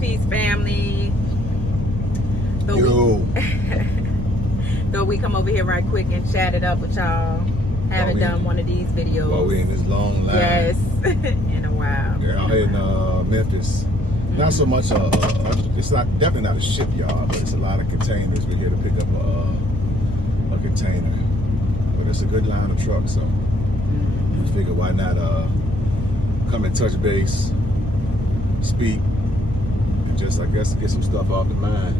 Peace, family. Though we come over here right quick and chat it up with y'all. Haven't done one of these videos. While we in this long line. Yes, in a while. Yeah, out here in Memphis. Not so much it's not definitely not a shipyard, but it's a lot of containers. We're here to pick up a container. But it's a good line of trucks, so we figure why not come and touch base, speak, and just I guess get some stuff off the mind.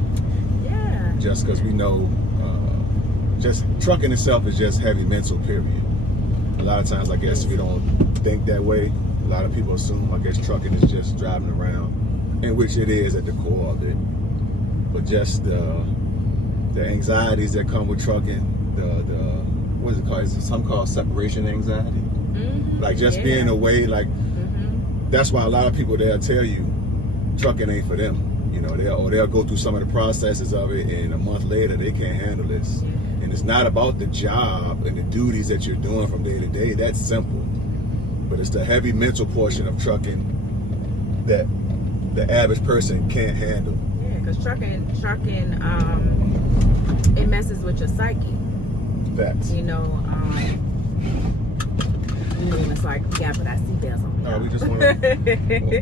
Yeah. Just because we know just trucking itself is just heavy mental, period. A lot of times I guess we don't think that way. A lot of people assume I guess trucking is just driving around, in which it is at the core of it. But just the anxieties that come with trucking, the what is it called? Is it something called separation anxiety? Like just being away, like that's why a lot of people they'll tell you trucking ain't for them. You know, they'll go through some of the processes of it, and a month later they can't handle this. And it's not about the job and the duties that you're doing from day to day. That's simple. But it's the heavy mental portion of trucking that the average person can't handle. Yeah, because trucking, it messes with your psyche. Facts. You know, it's like we gotta put our seatbelts on. No, we just want to.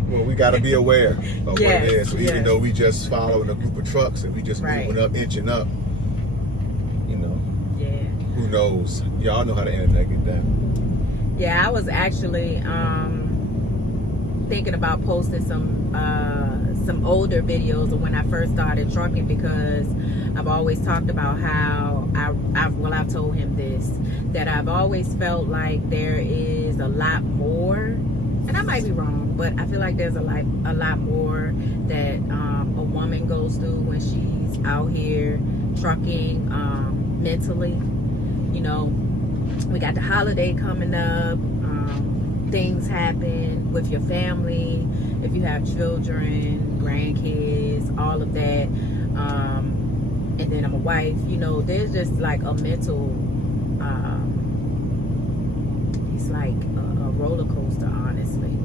Well, we got to be aware of what it is. So even though we just following a group of trucks and we just moving up, inching up, you know. Yeah. Who knows? Y'all know how the internet get down. Yeah, I was actually thinking about posting some older videos of when I first started trucking, because I've always talked about how I've told him this, that I've always felt like there is a lot more, and I might be wrong, but I feel like there's a lot more that a woman goes through when she's out here trucking mentally. You know, we got the holiday coming up, things happen with your family, if you have children, grandkids, all of that, and then I'm a wife. You know, there's just like a mental it's like a roller coaster, honestly,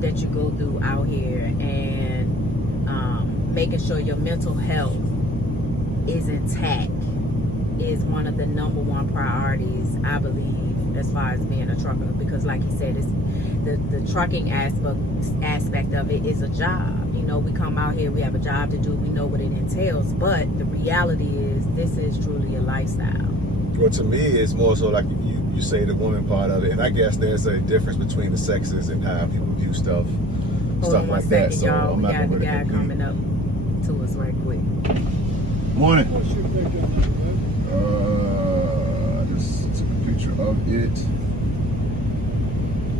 that you go through out here, and making sure your mental health is intact is one of the number one priorities, I believe, as far as being a trucker. Because like he said, it's the trucking aspect of it is a job. You know, we come out here, we have a job to do, we know what it entails, but the reality is this is truly a lifestyle. Well, to me, it's more so like you say the woman part of it, and I guess there's a difference between the sexes and how people view stuff like that. So y'all, I'm we not got gonna the guy coming up to us right quick. Morning. Just took a picture of it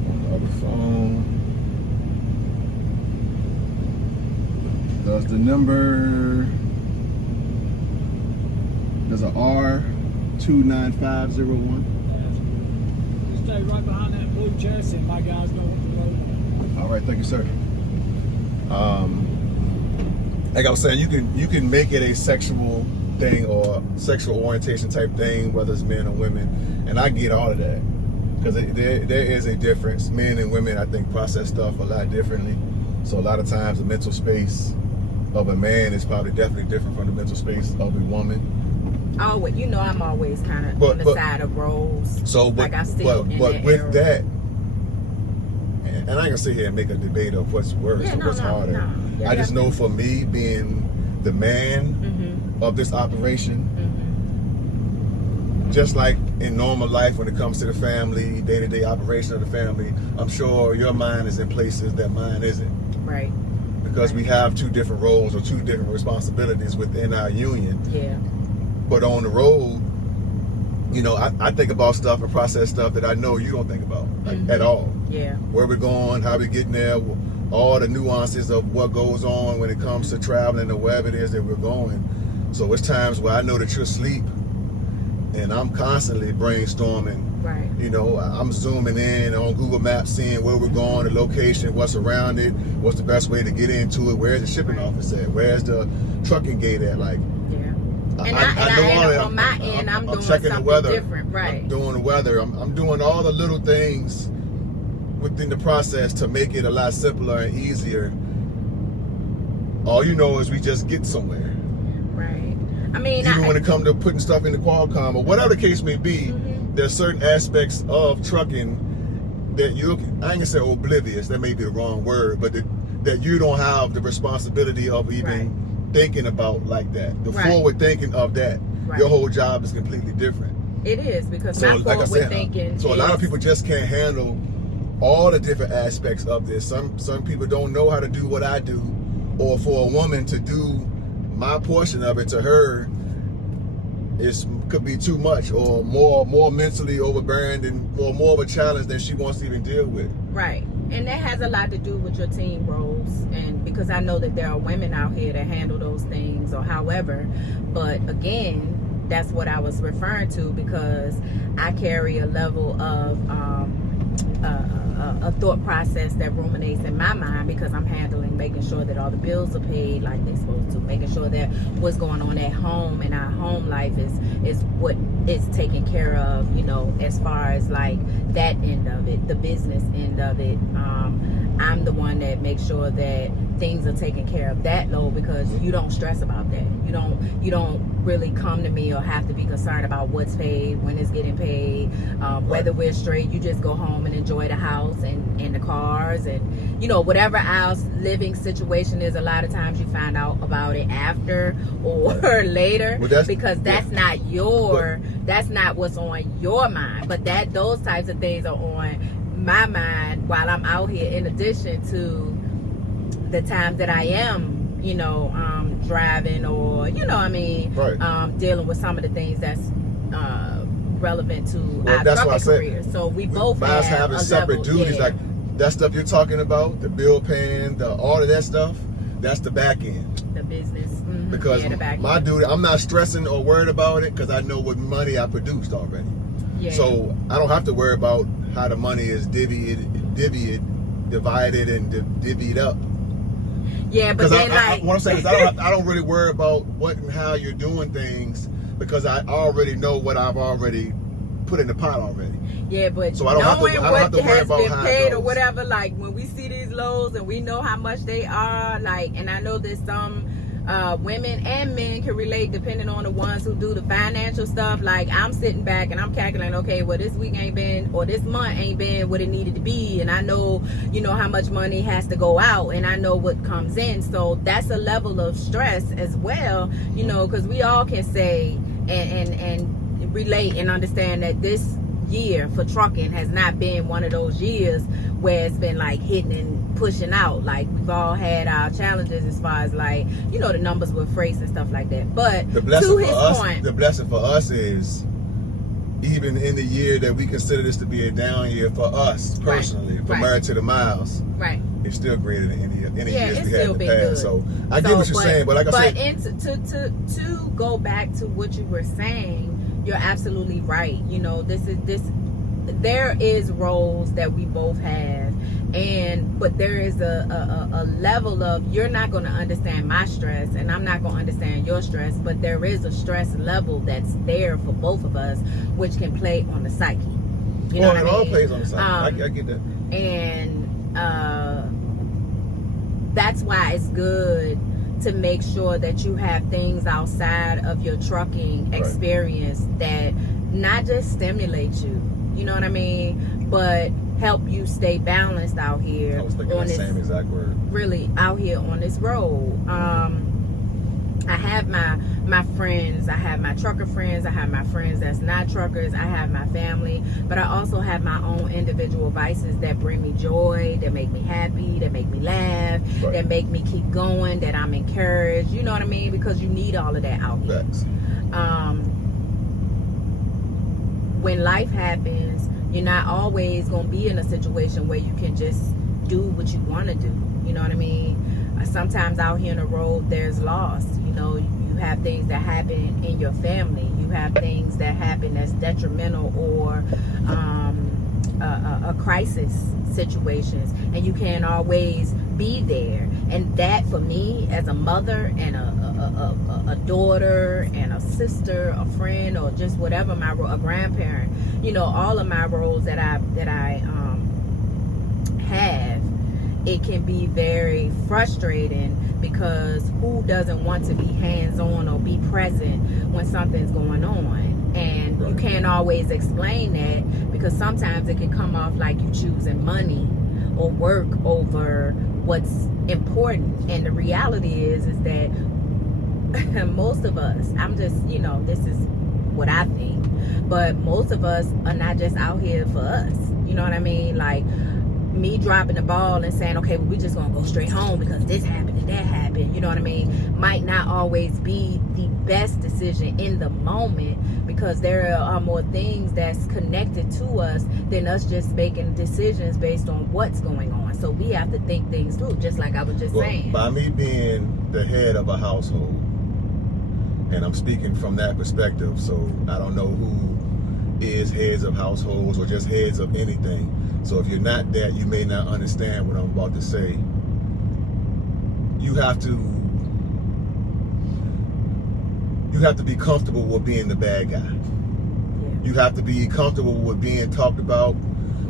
on the other phone. Does the number, there's an R29501. Just stay right behind that blue chassis, and my guys know what to load. All right, thank you, sir. Like I was saying, you can make it a sexual thing or sexual orientation type thing, whether it's men or women, and I get all of that, because there is a difference. Men and women, I think, process stuff a lot differently. So a lot of times the mental space of a man is probably definitely different from the mental space of a woman. Oh, well, you know, I'm always kind of on the side of roles. So, but with that, and I ain't gonna sit here and make a debate of what's worse or what's harder. No. Yeah, I just know for me, being the man of this operation, just like in normal life when it comes to the family, day-to-day operation of the family, I'm sure your mind is in places that mine isn't. Right. Because we have two different roles or two different responsibilities within our union. Yeah. But on the road, you know, I think about stuff and process stuff that I know you don't think about, like, at all. Yeah. Where we're going, how we're getting there, all the nuances of what goes on when it comes to traveling or wherever it is that we're going. So it's times where I know that you're asleep and I'm constantly brainstorming Right. You know, I'm zooming in on Google Maps, seeing where we're going, the location, what's around it, what's the best way to get into it, where's the shipping office at, where's the trucking gate at, like. And on my end, I'm doing checking something the weather. different, right? I'm doing the weather. I'm doing all the little things within the process to make it a lot simpler and easier. All you know is we just get somewhere. Right. I mean, even when it comes to putting stuff in the Qualcomm or whatever the case may be, there's certain aspects of trucking that I ain't gonna say oblivious. That may be the wrong word, but that you don't have the responsibility of even thinking about like that. The forward thinking of that. Your whole job is completely different. It is, because my forward thinking. So a lot of people just can't handle all the different aspects of this. Some people don't know how to do what I do, or for a woman to do my portion of it, to her could be too much, or more mentally overburdened, or more of a challenge than she wants to even deal with. Right. And that has a lot to do with your team roles, and because I know that there are women out here that handle those things, or however. But again, that's what I was referring to, because I carry a level of a thought process that ruminates in my mind, because I'm making sure that all the bills are paid like they're supposed to, making sure that what's going on at home and our home life is what is taken care of, you know, as far as like that end of it, the business end of it. I'm the one that makes sure that things are taken care of that low, because you don't stress about that. You don't really come to me or have to be concerned about what's paid, when it's getting paid, whether we're straight. You just go home and enjoy the house and the cars, and you know, whatever our living situation is. A lot of times you find out about it after or later, because that's not that's not what's on your mind. But those types of things are on my mind while I'm out here, in addition to the time that I am, you know, driving, or, you know, I mean, dealing with some of the things that's relevant to our trucking career. So we both have a separate level, duties, like that stuff you're talking about, the bill paying, all of that stuff. That's the back end, the business. Because my duty, I'm not stressing or worried about it, because I know what money I produced already. So I don't have to worry about how the money is divided and divvied up. Yeah, but then what I'm saying is I don't really worry about what and how you're doing things, because I already know what I've already put in the pot already. Yeah, but so I don't have to worry about been how paid or whatever. Like when we see these lows and we know how much they are, like, and I know that some women and men can relate, depending on the ones who do the financial stuff. Like, I'm sitting back and I'm calculating, okay, well, this week ain't been, or this month ain't been what it needed to be, and I know, you know, how much money has to go out, and I know what comes in. So that's a level of stress as well, you know, because we all can say and relate and understand that this year for trucking has not been one of those years where it's been like hitting and pushing out. Like, we've all had our challenges as far as, like, you know, the numbers with freights and stuff like that. But the blessing for us is, even in the year that we consider this to be a down year for us personally, from Married to the Miles, it's still greater than any years we had in the past. Good. So I get what you're saying, but like I said, to go back to what you were saying, you're absolutely right. You know, there is roles that we both have, but there is a level of, you're not going to understand my stress and I'm not going to understand your stress, but there is a stress level that's there for both of us, which can play on the psyche. You know what I mean? It all plays on the psyche. I get that. And that's why it's good to make sure that you have things outside of your trucking experience that not just stimulate you, you know what I mean, but help you stay balanced out here. I was thinking the same exact word. Really out here on this road. I have my friends, I have my trucker friends, I have my friends that's not truckers, I have my family, but I also have my own individual vices that bring me joy, that make me happy, that make me laugh, that make me keep going, that I'm encouraged, you know what I mean, because you need all of that out here. When life happens, you're not always going to be in a situation where you can just do what you want to do, you know what I mean? Sometimes out here on the road, there's loss. You know, you have things that happen in your family. You have things that happen that's detrimental or a crisis situations, and you can't always be there. And that, for me, as a mother and a daughter and a sister, a friend, or just whatever my role, a grandparent, you know, all of my roles that I have, it can be very frustrating, because who doesn't want to be hands-on or be present when something's going on? And you can't always explain that, because sometimes it can come off like you choosing money or work over what's important. And the reality is that most of us, I'm just, you know, this is what I think, but most of us are not just out here for us. You know what I mean? Like, me dropping the ball and saying, okay, well, we're just gonna go straight home because this happened and that happened, you know what I mean, might not always be the best decision in the moment, because there are more things that's connected to us than us just making decisions based on what's going on. So we have to think things through, just like I was just saying. By me being the head of a household, and I'm speaking from that perspective, so I don't know who is heads of households or just heads of anything. So if you're not that, you may not understand what I'm about to say. You have to be comfortable with being the bad guy. Yeah. You have to be comfortable with being talked about,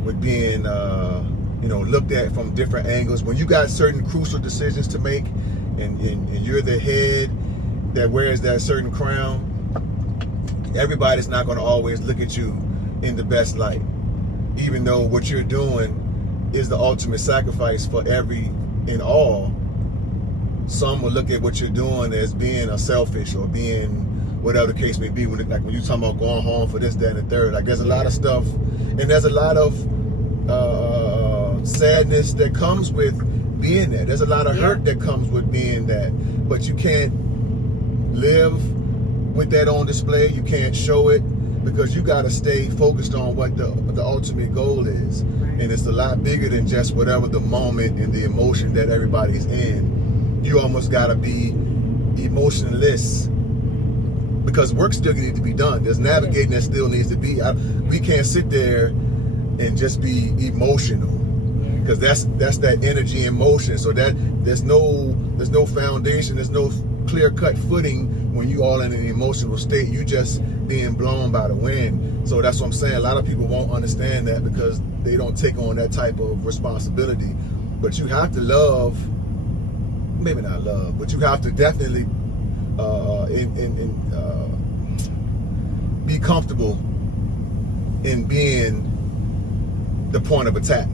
with being looked at from different angles. When you got certain crucial decisions to make, and you're the head that wears that certain crown, everybody's not going to always look at you in the best light, even though what you're doing is the ultimate sacrifice for every and all. Some will look at what you're doing as being a selfish, or being whatever the case may be. When you're talking about going home for this, that, and the third, like, there's a lot of stuff, and there's a lot of sadness that comes with being there. There's a lot of hurt that comes with being that, but you can't live with that on display. You can't show it, because you got to stay focused on what the ultimate goal is. Right. And it's a lot bigger than just whatever the moment and the emotion that everybody's in. You almost got to be emotionless, because work still needs to be done. There's navigating that still needs to be. We can't sit there and just be emotional, because that's that energy in motion. So that there's no foundation, there's no clear-cut footing when you all in an emotional state. You just being blown by the wind. So that's what I'm saying. A lot of people won't understand that, because they don't take on that type of responsibility. But you have to love, maybe not love, but you have to definitely be comfortable in being the point of attack,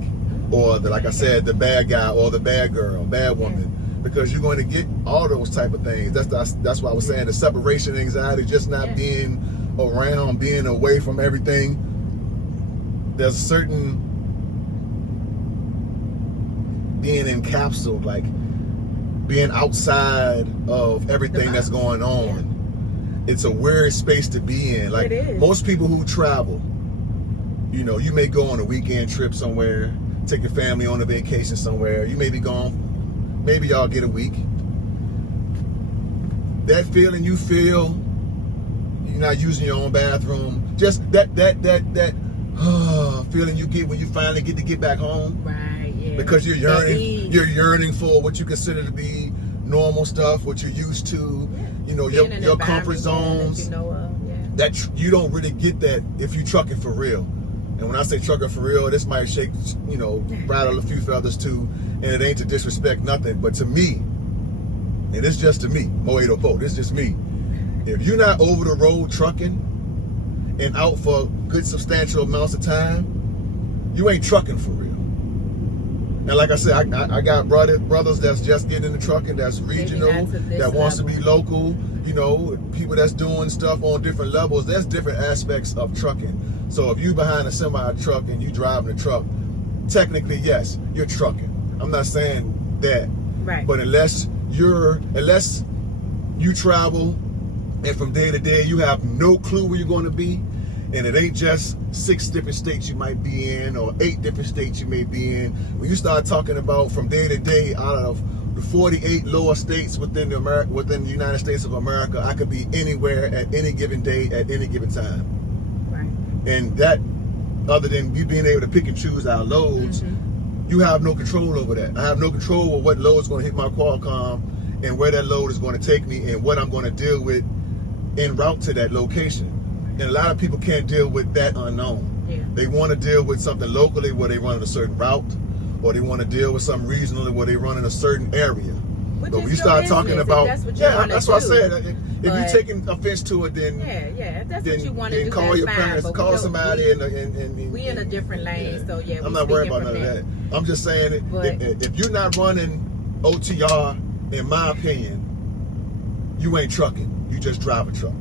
or like I said, the bad guy or the bad girl, bad woman. Because you're going to get all those type of things. That's why I was saying the separation anxiety, just not being around, being away from everything. There's a certain being encapsulated, like being outside of everything that's going on. Yeah. It's a weird space to be in. Like, most people who travel, you may go on a weekend trip somewhere, take your family on a vacation somewhere. You may be gone. Maybe y'all get a week. That feeling you feel, you're not using your own bathroom. Just that feeling you get when you finally get back home. Right. Yeah. Because you're yearning for what you consider to be normal stuff, what you're used to. Yeah. Your comfort zones. That you don't really get that if you trucking for real. And when I say trucking for real, this might shake, rattle a few feathers too. And it ain't to disrespect nothing, but to me, and it's just to me, Moedo Po, this is just me. If you're not over the road trucking and out for good substantial amounts of time, you ain't trucking for real. And like I said, I got brothers that's just getting into trucking, that's regional, that wants to be local, people that's doing stuff on different levels. There's different aspects of trucking. So if you behind a semi truck and you driving a truck, technically, yes, you're trucking. I'm not saying that. Right. But unless you travel and from day to day you have no clue where you're going to be, and it ain't just 6 different states you might be in or 8 different states you may be in. When you start talking about from day to day out of the 48 lower states within the United States of America, I could be anywhere at any given day at any given time. Right. And that, other than you being able to pick and choose our loads, you have no control over that. I have no control over what load is going to hit my Qualcomm and where that load is going to take me and what I'm going to deal with en route to that location. And a lot of people can't deal with that unknown. Yeah. They want to deal with something locally where they run a certain route, or they want to deal with something regionally where they run in a certain area. Which but is when you your start business, talking if about, that's what you yeah, wanna that's what I do. said. If But- you're taking offense to it, then Yeah, if that's what you want to then do, call that's your fine, parents, but call we somebody, and we in a different lane, so yeah, I'm we not worried speaking about from none of that. that. I'm just saying, But- if you're not running OTR, in my opinion, you ain't trucking. You just drive a truck.